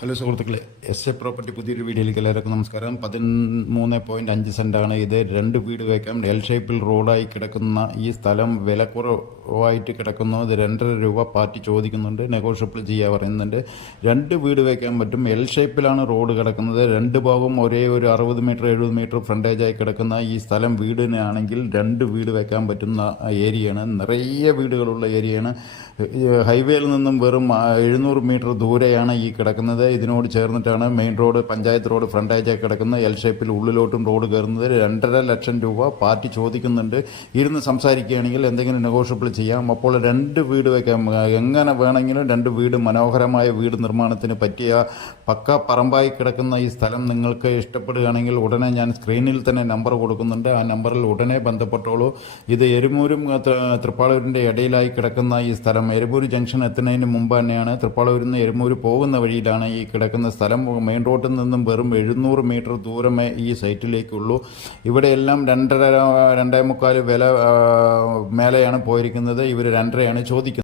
Hello സുഹൃത്തുക്കളെ, S A property പുതിയൊരു വീഡിയോയിലേക്ക് എല്ലാവർക്കും നമസ്കാരം. 13.5 സെൻറ്റാണ് ഇത്. 2 വീട് വയ്ക്കാം. എൽ ഷേപ്പിൽ റോഡായി കിടക്കുന്ന ഈ സ്ഥലം വില കുറവായിട്ട് കിടക്കുന്നു. ഇത് 2.5 രൂപ പാർട്ടി ചോദിക്കുന്നുണ്ട്. നെഗോഷ്യബിൾ ചെയ്യാൻ പറയുന്നുണ്ട്. 2 വീട് വയ്ക്കാൻ പറ്റും. എൽ ഷേപ്പിലാണ് റോഡ് കിടക്കുന്നത്. 2 ഭാഗവും ഒരേ ഒരു 60 മീറ്റർ 70 മീറ്റർ ഫ്രണ്ടേജായി കിടക്കുന്ന ഈ സ്ഥലം വീടിനാണെങ്കിൽ 2 വീട് വയ്ക്കാൻ പറ്റുന്ന ഏരിയയാണ്. നിറയെ വീടുകളുള്ള ഏരിയയാണ്. ഹൈവേയിൽ നിന്നും വെറും 700 മീറ്റർ ദൂരെയാണ് ഈ കിടക്കുന്നത്. ഇതിനോട് ചേർന്നിട്ടാണ് മെയിൻ റോഡ്, പഞ്ചായത്ത് റോഡ് ഫ്രണ്ടേജായി കിടക്കുന്നത്. എൽ ഷേപ്പിൽ ഉള്ളിലോട്ടും റോഡ് കയറുന്നത്. 2.5 ലക്ഷം രൂപ പാർട്ടി ചോദിക്കുന്നുണ്ട്. ഇരുന്ന് സംസാരിക്കുകയാണെങ്കിൽ എന്തെങ്കിലും നെഗോഷ്യബിൾ ചെയ്യാം. അപ്പോൾ 2 വീട് വയ്ക്കാം. എങ്ങനെ വേണമെങ്കിലും 2 വീട്, മനോഹരമായ വീട് നിർമ്മാണത്തിന് പറ്റിയ പക്ക പറമ്പായി കിടക്കുന്ന ഈ സ്ഥലം നിങ്ങൾക്ക് ഇഷ്ടപ്പെടുകയാണെങ്കിൽ ഉടനെ ഞാൻ സ്ക്രീനിൽ തന്നെ നമ്പർ കൊടുക്കുന്നുണ്ട്. ആ നമ്പറിൽ ഉടനെ ബന്ധപ്പെട്ടോളൂ. ഇത് എരുമൂരും തൃപ്പാളൂരിൻ്റെ ഇടയിലായി കിടക്കുന്ന ഈ സ്ഥലം എരുമൂര് ജംഗ്ഷൻ എത്തുന്നതിന് മുമ്പ് തന്നെയാണ്. തൃപ്പാളൂരിൽ നിന്ന് എരുമൂര് പോകുന്ന വഴിയിലാണ് ഈ കിടക്കുന്ന സ്ഥലം. മെയിൻ റോഡിൽ നിന്നും വെറും 700 മീറ്റർ ദൂരമേ ഈ സൈറ്റിലേക്കുള്ളൂ. ഇവിടെയെല്ലാം 2.5 2.25 വില മേലെയാണ് പോയിരിക്കുന്നത്. ഇവർ 2.5 ചോദിക്കുന്നത്.